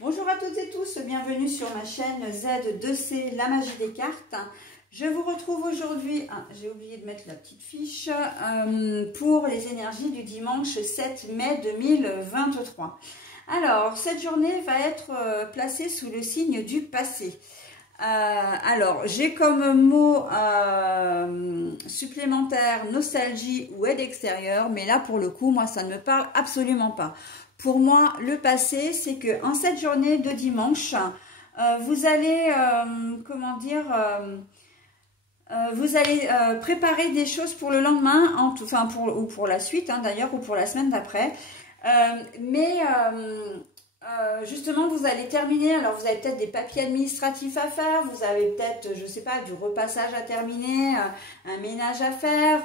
Bonjour à toutes et tous, bienvenue sur ma chaîne Z2C, la magie des cartes. Je vous retrouve aujourd'hui, j'ai oublié de mettre la petite fiche, pour les énergies du dimanche 7 mai 2023. Alors, cette journée va être placée sous le signe du passé. Alors, j'ai comme mot supplémentaire nostalgie ou aide extérieure, mais là pour le coup, moi ça ne me parle absolument pas. Pour moi, le passé, c'est que en cette journée de dimanche, vous allez, vous allez préparer des choses pour le lendemain, ou pour la suite, d'ailleurs, ou pour la semaine d'après. Justement, vous allez terminer, alors vous avez peut-être des papiers administratifs à faire, vous avez peut-être, je sais pas, du repassage à terminer, un ménage à faire,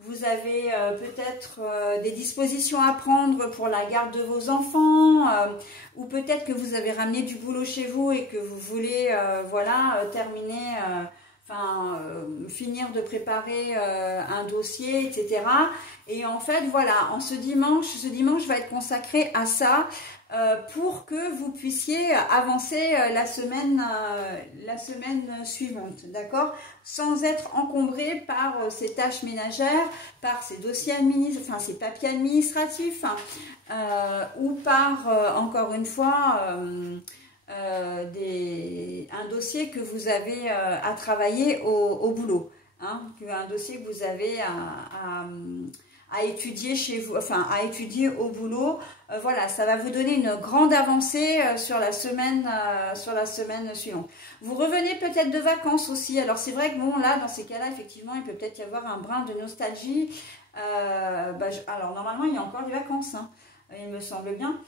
vous avez peut-être des dispositions à prendre pour la garde de vos enfants, ou peut-être que vous avez ramené du boulot chez vous et que vous voulez, terminer, finir de préparer un dossier, etc. Et en fait, voilà, ce dimanche va être consacré à ça, pour que vous puissiez avancer la semaine suivante, d'accord? Sans être encombré par ces tâches ménagères, par ces dossiers ces papiers administratifs, ou par, encore une fois, un dossier que vous avez à travailler au boulot, un dossier que vous avez à étudier chez vous, à étudier au boulot. Voilà, ça va vous donner une grande avancée sur la semaine suivante. Vous revenez peut-être de vacances aussi. Alors c'est vrai que bon, là, dans ces cas-là, effectivement, il peut peut-être y avoir un brin de nostalgie. Alors normalement, il y a encore des vacances, il me semble bien.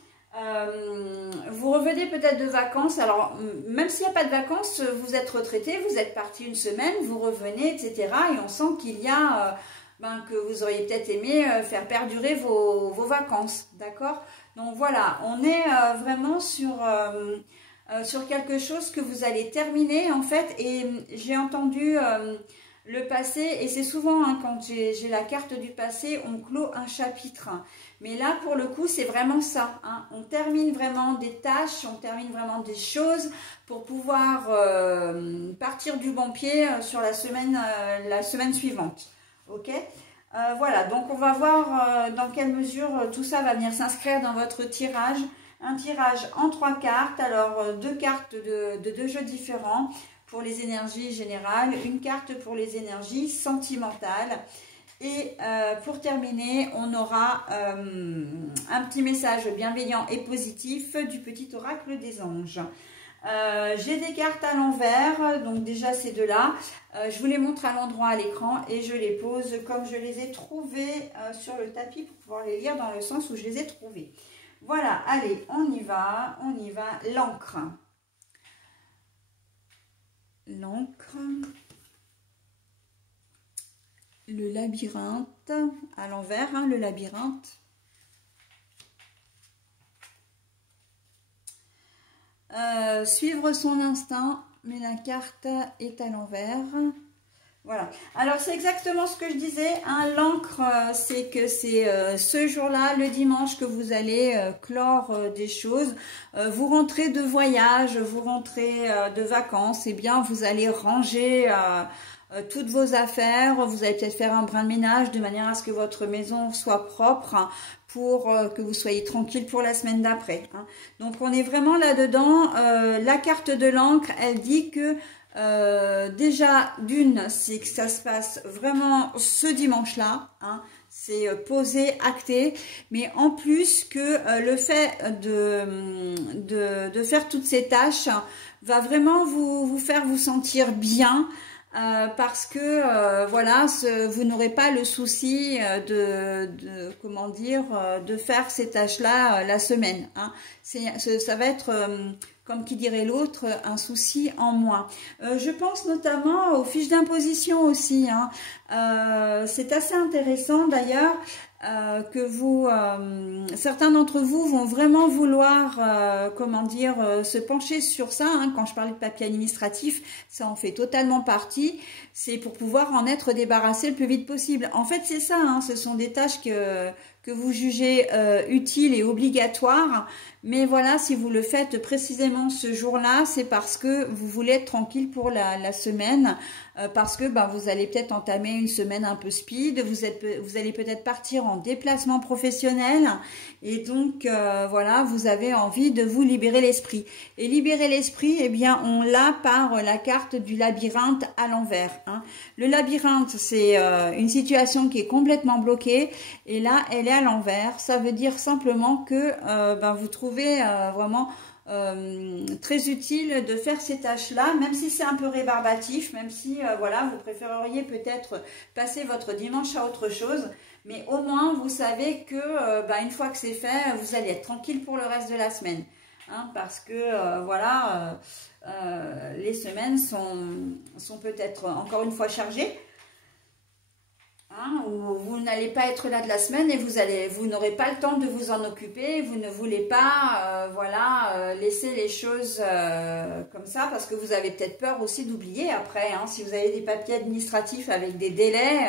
Vous revenez peut-être de vacances. Alors même s'il n'y a pas de vacances, vous êtes retraité, vous êtes parti une semaine, vous revenez, etc. Et on sent qu'il y a que vous auriez peut-être aimé faire perdurer vos vacances, d'accord? Donc voilà, on est vraiment sur quelque chose que vous allez terminer en fait. Et j'ai entendu le passé, et c'est souvent quand j'ai la carte du passé, on clôt un chapitre. Mais là pour le coup c'est vraiment ça, on termine vraiment des tâches, on termine vraiment des choses pour pouvoir partir du bon pied sur la semaine suivante. Ok, voilà, donc on va voir dans quelle mesure tout ça va venir s'inscrire dans votre tirage. Un tirage en 3 cartes, alors 2 cartes de 2 jeux différents pour les énergies générales, une carte pour les énergies sentimentales. Et pour terminer, on aura un petit message bienveillant et positif du petit oracle des anges. J'ai des cartes à l'envers, donc déjà ces deux-là, je vous les montre à l'endroit à l'écran et je les pose comme je les ai trouvées sur le tapis pour pouvoir les lire dans le sens où je les ai trouvées. Voilà, allez, on y va, l'encre. L'encre, le labyrinthe, à l'envers, le labyrinthe. Suivre son instinct, mais la carte est à l'envers. Voilà, alors c'est exactement ce que je disais, l'encre, c'est que c'est ce jour-là, le dimanche, que vous allez clore des choses. Vous rentrez de voyage, vous rentrez de vacances, et bien vous allez ranger toutes vos affaires, vous allez peut-être faire un brin de ménage de manière à ce que votre maison soit propre, pour que vous soyez tranquille pour la semaine d'après. Donc on est vraiment là-dedans. La carte de l'encre, elle dit que déjà d'une, c'est que ça se passe vraiment ce dimanche-là, c'est posé, acté, mais en plus que le fait de faire toutes ces tâches va vraiment vous faire vous sentir bien. Parce que voilà, vous n'aurez pas le souci de faire ces tâches-là la semaine. Ça va être, comme qui dirait l'autre, un souci en moins. Je pense notamment aux fiches d'imposition aussi. C'est assez intéressant d'ailleurs. Certains d'entre vous vont vraiment vouloir, se pencher sur ça. Quand je parlais de papier administratif, ça en fait totalement partie. C'est pour pouvoir en être débarrassé le plus vite possible. En fait, c'est ça. Ce sont des tâches que vous jugez utile et obligatoire. Mais voilà, si vous le faites précisément ce jour-là, c'est parce que vous voulez être tranquille pour la semaine, parce que vous allez peut-être entamer une semaine un peu speed, vous allez peut-être partir en déplacement professionnel, et donc voilà, vous avez envie de vous libérer l'esprit. Et libérer l'esprit, eh bien, on l'a par la carte du labyrinthe à l'envers. Hein. Le labyrinthe, c'est une situation qui est complètement bloquée, et là, elle est à l'envers. Ça veut dire simplement que vous trouvez vraiment très utile de faire ces tâches-là, même si c'est un peu rébarbatif, même si voilà, vous préféreriez peut-être passer votre dimanche à autre chose, mais au moins vous savez que une fois que c'est fait, vous allez être tranquille pour le reste de la semaine, hein, parce que voilà, les semaines sont peut-être encore une fois chargées. Hein, où vous n'allez pas être là de la semaine et vous n'aurez pas le temps de vous en occuper, vous ne voulez pas laisser les choses comme ça, parce que vous avez peut-être peur aussi d'oublier après, hein, si vous avez des papiers administratifs avec des délais.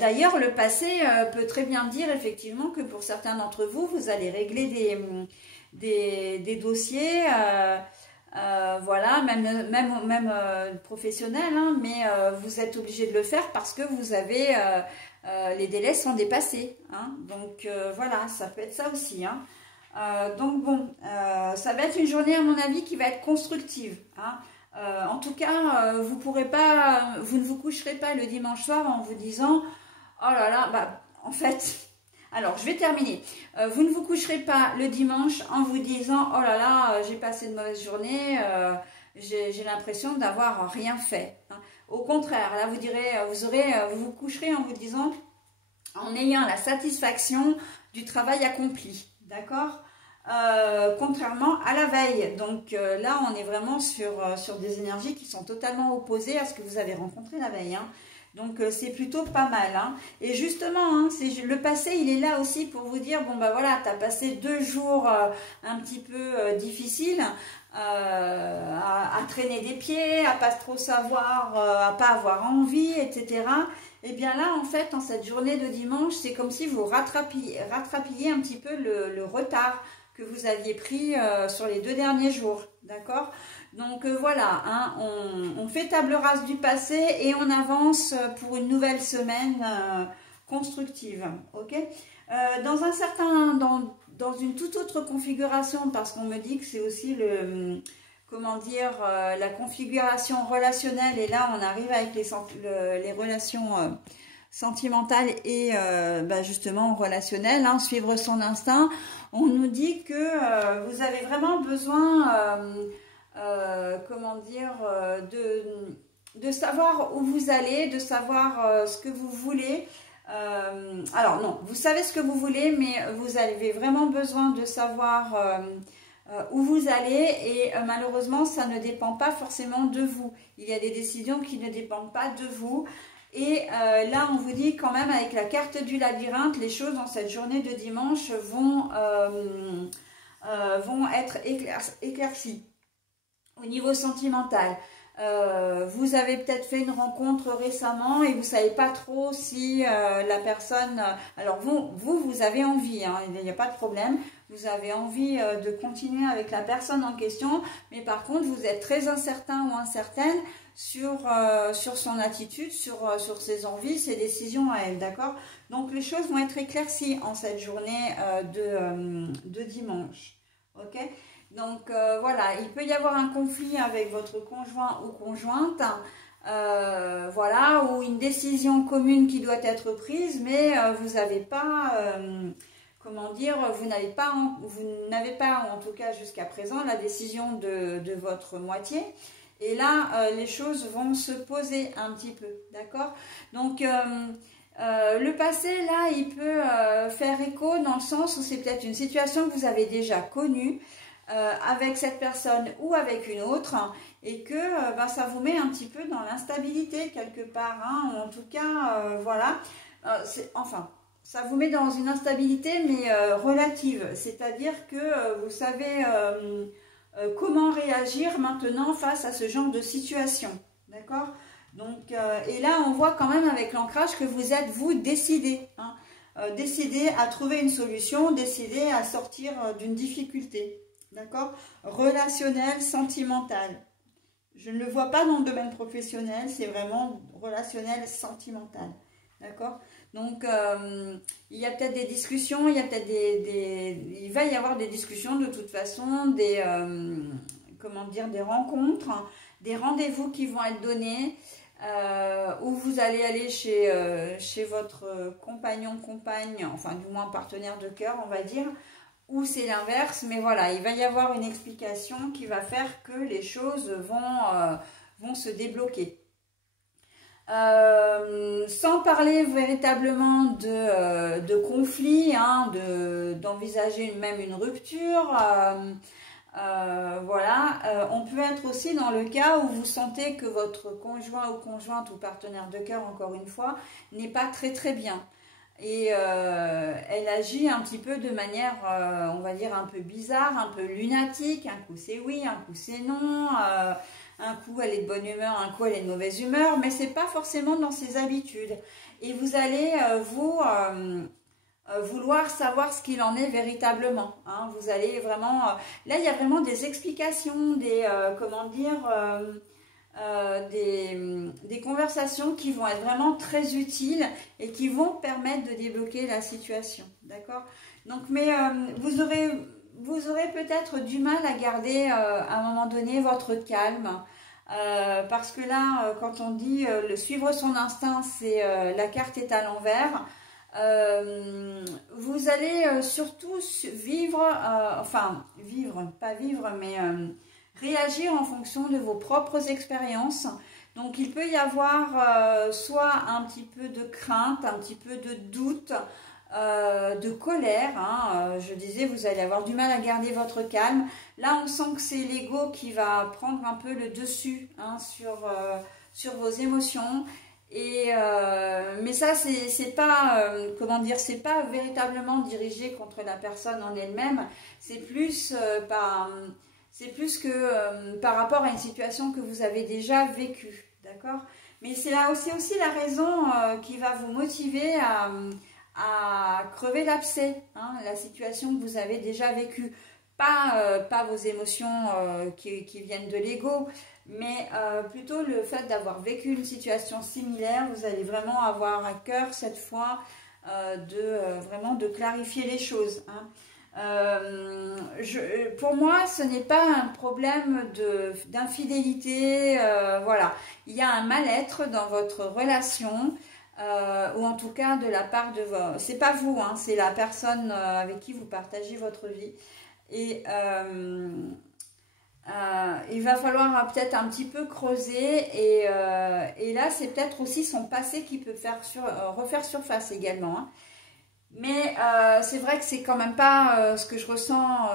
D'ailleurs, le passé peut très bien dire effectivement que pour certains d'entre vous, vous allez régler des dossiers, voilà, même professionnel, hein, mais vous êtes obligé de le faire parce que vous avez les délais sont dépassés, hein, donc voilà, ça peut être ça aussi, hein. Donc bon, ça va être une journée à mon avis qui va être constructive, hein. En tout cas, vous ne vous coucherez pas le dimanche soir en vous disant oh là là, en fait. Alors, je vais terminer. Vous ne vous coucherez pas le dimanche en vous disant « Oh là là, j'ai passé une mauvaise journée, j'ai l'impression d'avoir rien fait. Hein ». Au contraire, là, vous vous coucherez en vous disant, en ayant la satisfaction du travail accompli. D'accord ? Contrairement à la veille. Donc là, on est vraiment sur des énergies qui sont totalement opposées à ce que vous avez rencontré la veille. Hein. Donc c'est plutôt pas mal, hein. Et justement, hein, le passé, il est là aussi pour vous dire, bon voilà, tu as passé 2 jours un petit peu difficiles, à traîner des pieds, à pas trop savoir, à pas avoir envie, etc. Et bien là, en fait, en cette journée de dimanche, c'est comme si vous rattrapiez un petit peu le retard que vous aviez pris sur les 2 derniers jours, d'accord ? Donc voilà, hein, on fait table rase du passé et on avance pour une nouvelle semaine constructive, ok ? Dans une toute autre configuration, parce qu'on me dit que c'est aussi la configuration relationnelle, et là on arrive avec les relations sentimentales et justement relationnelles, hein, suivre son instinct. On nous dit que vous avez vraiment besoin de savoir où vous allez, de savoir ce que vous voulez. Alors non, vous savez ce que vous voulez, mais vous avez vraiment besoin de savoir où vous allez, et malheureusement ça ne dépend pas forcément de vous. Il y a des décisions qui ne dépendent pas de vous. Et là, on vous dit quand même, avec la carte du labyrinthe, les choses dans cette journée de dimanche vont être éclaircies. Au niveau sentimental, vous avez peut-être fait une rencontre récemment et vous ne savez pas trop si la personne... alors vous avez envie, hein, il n'y a pas de problème, vous avez envie de continuer avec la personne en question, mais par contre vous êtes très incertain ou incertaine sur son attitude, sur ses envies, ses décisions à elle, d'accord? Donc les choses vont être éclaircies en cette journée de dimanche, ok? Donc voilà, il peut y avoir un conflit avec votre conjoint ou conjointe, voilà, ou une décision commune qui doit être prise, mais vous n'avez pas, vous n'avez pas, en tout cas jusqu'à présent, la décision de votre moitié. Et là, les choses vont se poser un petit peu, d'accord? Donc, le passé, là, il peut faire écho dans le sens où c'est peut-être une situation que vous avez déjà connue, avec cette personne ou avec une autre, et que ça vous met un petit peu dans l'instabilité quelque part, hein, ou en tout cas voilà, ça vous met dans une instabilité mais relative, c'est-à-dire que vous savez comment réagir maintenant face à ce genre de situation, d'accord? Donc et là on voit quand même avec l'ancrage que vous êtes vous décidé, hein. décidez à trouver une solution, décidez à sortir d'une difficulté. D'accord? Relationnel, sentimental. Je ne le vois pas dans le domaine professionnel, c'est vraiment relationnel, sentimental. D'accord? Donc, il y a peut-être des discussions, il y a peut-être il va y avoir des discussions de toute façon, comment dire, des rencontres, hein, des rendez-vous qui vont être donnés, où vous allez aller chez votre compagnon, compagne, enfin du moins partenaire de cœur, on va dire, ou c'est l'inverse, mais voilà, il va y avoir une explication qui va faire que les choses vont se débloquer. Sans parler véritablement de conflit, hein, d'envisager même une rupture, voilà, on peut être aussi dans le cas où vous sentez que votre conjoint ou conjointe ou partenaire de cœur, encore une fois, n'est pas très bien. Et elle agit un petit peu de manière, on va dire, un peu bizarre, un peu lunatique. Un coup c'est oui, un coup c'est non. Un coup elle est de bonne humeur, un coup elle est de mauvaise humeur. Mais c'est pas forcément dans ses habitudes. Et vous allez vouloir savoir ce qu'il en est véritablement. Hein. Vous allez vraiment... là, il y a vraiment des explications, comment dire... des conversations qui vont être vraiment très utiles et qui vont permettre de débloquer la situation, d'accord? Donc, mais vous aurez peut-être du mal à garder à un moment donné votre calme, parce que là, quand on dit suivre son instinct, c'est la carte est à l'envers. Vous allez surtout vivre, pas vivre, mais réagir en fonction de vos propres expériences. Donc il peut y avoir soit un petit peu de crainte, un petit peu de doute, de colère. Hein. Je disais, vous allez avoir du mal à garder votre calme. Là, on sent que c'est l'ego qui va prendre un peu le dessus, hein, sur vos émotions. Et mais ça, c'est pas, comment dire, c'est pas véritablement dirigé contre la personne en elle-même. C'est plus par rapport à une situation que vous avez déjà vécue, d'accord? Mais c'est là aussi la raison qui va vous motiver à crever l'abcès, hein, la situation que vous avez déjà vécue. Pas vos émotions qui viennent de l'ego, mais plutôt le fait d'avoir vécu une situation similaire. Vous allez vraiment avoir à cœur cette fois vraiment de clarifier les choses, hein. Pour moi, ce n'est pas un problème d'infidélité, voilà. Il y a un mal-être dans votre relation, ou en tout cas de la part de votre... C'est pas vous, hein, c'est la personne avec qui vous partagez votre vie. Et il va falloir peut-être un petit peu creuser, et là, c'est peut-être aussi son passé qui peut refaire surface également, hein. Mais c'est vrai que c'est quand même pas ce que je ressens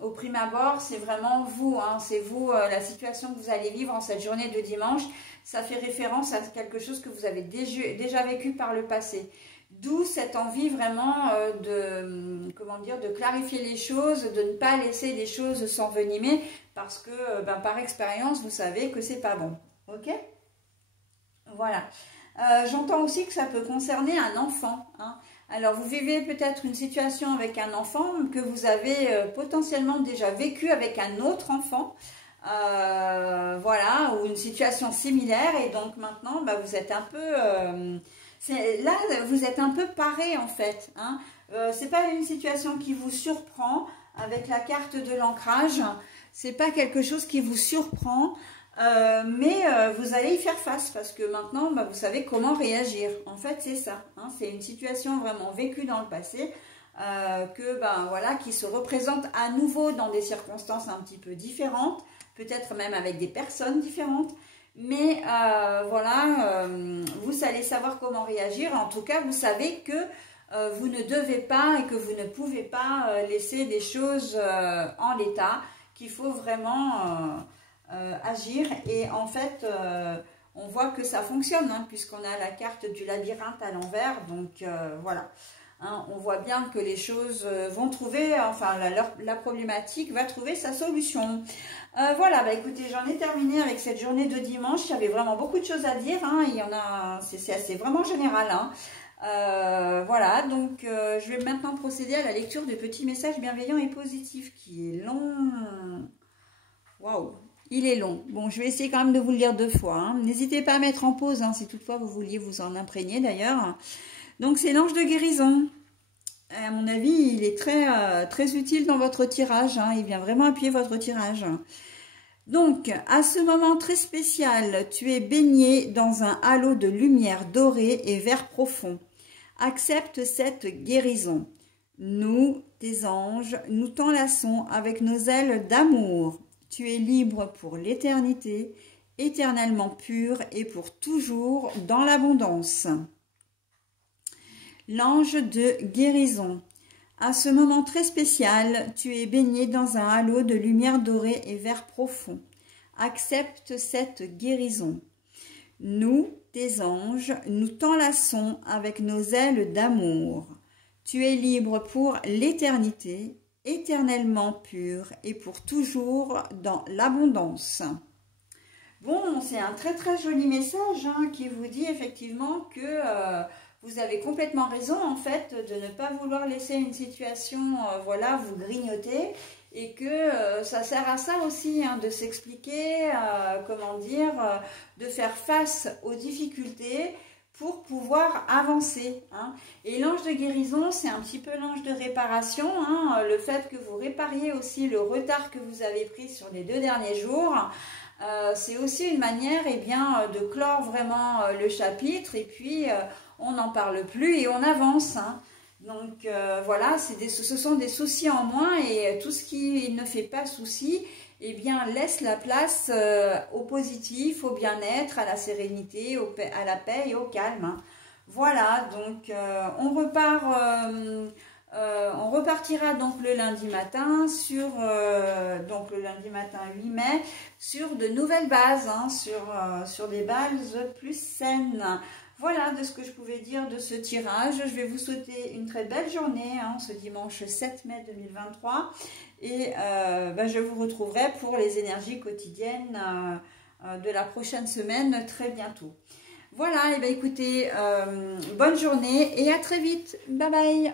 au prime abord, c'est vraiment vous, hein, c'est vous, la situation que vous allez vivre en cette journée de dimanche, ça fait référence à quelque chose que vous avez déjà vécu par le passé. D'où cette envie vraiment comment dire, de clarifier les choses, de ne pas laisser les choses s'envenimer, parce que par expérience, vous savez que c'est pas bon. Ok? Voilà. J'entends aussi que ça peut concerner un enfant, hein. Alors, vous vivez peut-être une situation avec un enfant que vous avez potentiellement déjà vécu avec un autre enfant, voilà, ou une situation similaire, et donc maintenant, vous êtes un peu... là, vous êtes un peu paré en fait, hein. C'est pas une situation qui vous surprend avec la carte de l'ancrage, c'est pas quelque chose qui vous surprend. Mais vous allez y faire face, parce que maintenant vous savez comment réagir. En fait, c'est ça, hein, c'est une situation vraiment vécue dans le passé, voilà, qui se représente à nouveau dans des circonstances un petit peu différentes, peut-être même avec des personnes différentes, mais voilà, vous allez savoir comment réagir. En tout cas, vous savez que vous ne devez pas et que vous ne pouvez pas laisser des choses en l'état, qu'il faut vraiment agir. Et en fait, on voit que ça fonctionne, hein, puisqu'on a la carte du labyrinthe à l'envers. Donc voilà, hein, on voit bien que les choses vont trouver, enfin la problématique va trouver sa solution. Voilà, écoutez, j'en ai terminé avec cette journée de dimanche. Il y avait vraiment beaucoup de choses à dire, hein, il y en a, c'est vraiment général, hein. Voilà, donc je vais maintenant procéder à la lecture des petits messages bienveillants et positifs qui est long. Waouh, il est long. Bon, je vais essayer quand même de vous le lire 2 fois. Hein. N'hésitez pas à mettre en pause si toutefois vous vouliez vous en imprégner d'ailleurs. Donc c'est l'ange de guérison. À mon avis, il est très utile dans votre tirage. Hein. Il vient vraiment appuyer votre tirage. Donc, à ce moment très spécial, tu es baigné dans un halo de lumière dorée et vert profond. Accepte cette guérison. Nous, tes anges, nous t'enlaçons avec nos ailes d'amour. Tu es libre pour l'éternité, éternellement pur et pour toujours dans l'abondance. L'ange de guérison. À ce moment très spécial, tu es baigné dans un halo de lumière dorée et vert profond. Accepte cette guérison. Nous, tes anges, nous t'enlaçons avec nos ailes d'amour. Tu es libre pour l'éternité, éternellement pur et pour toujours dans l'abondance. Bon, c'est un très joli message qui vous dit effectivement que vous avez complètement raison en fait de ne pas vouloir laisser une situation voilà, vous grignoter et que ça sert à ça aussi de s'expliquer, comment dire, de faire face aux difficultés pour pouvoir avancer. Et l'ange de guérison, c'est un petit peu l'ange de réparation, le fait que vous répariez aussi le retard que vous avez pris sur les 2 derniers jours. C'est aussi une manière de clore vraiment le chapitre et puis on n'en parle plus et on avance. Donc voilà, ce sont des soucis en moins et tout ce qui ne fait pas souci, eh bien laisse la place au positif, au bien-être, à la sérénité, à la paix et au calme. Voilà, donc on repartira donc le lundi matin donc le lundi matin 8 mai sur de nouvelles bases, sur des bases plus saines. Voilà de ce que je pouvais dire de ce tirage. Je vais vous souhaiter une très belle journée ce dimanche 7 mai 2023 et je vous retrouverai pour les énergies quotidiennes de la prochaine semaine très bientôt. Voilà, et écoutez, bonne journée et à très vite. Bye bye.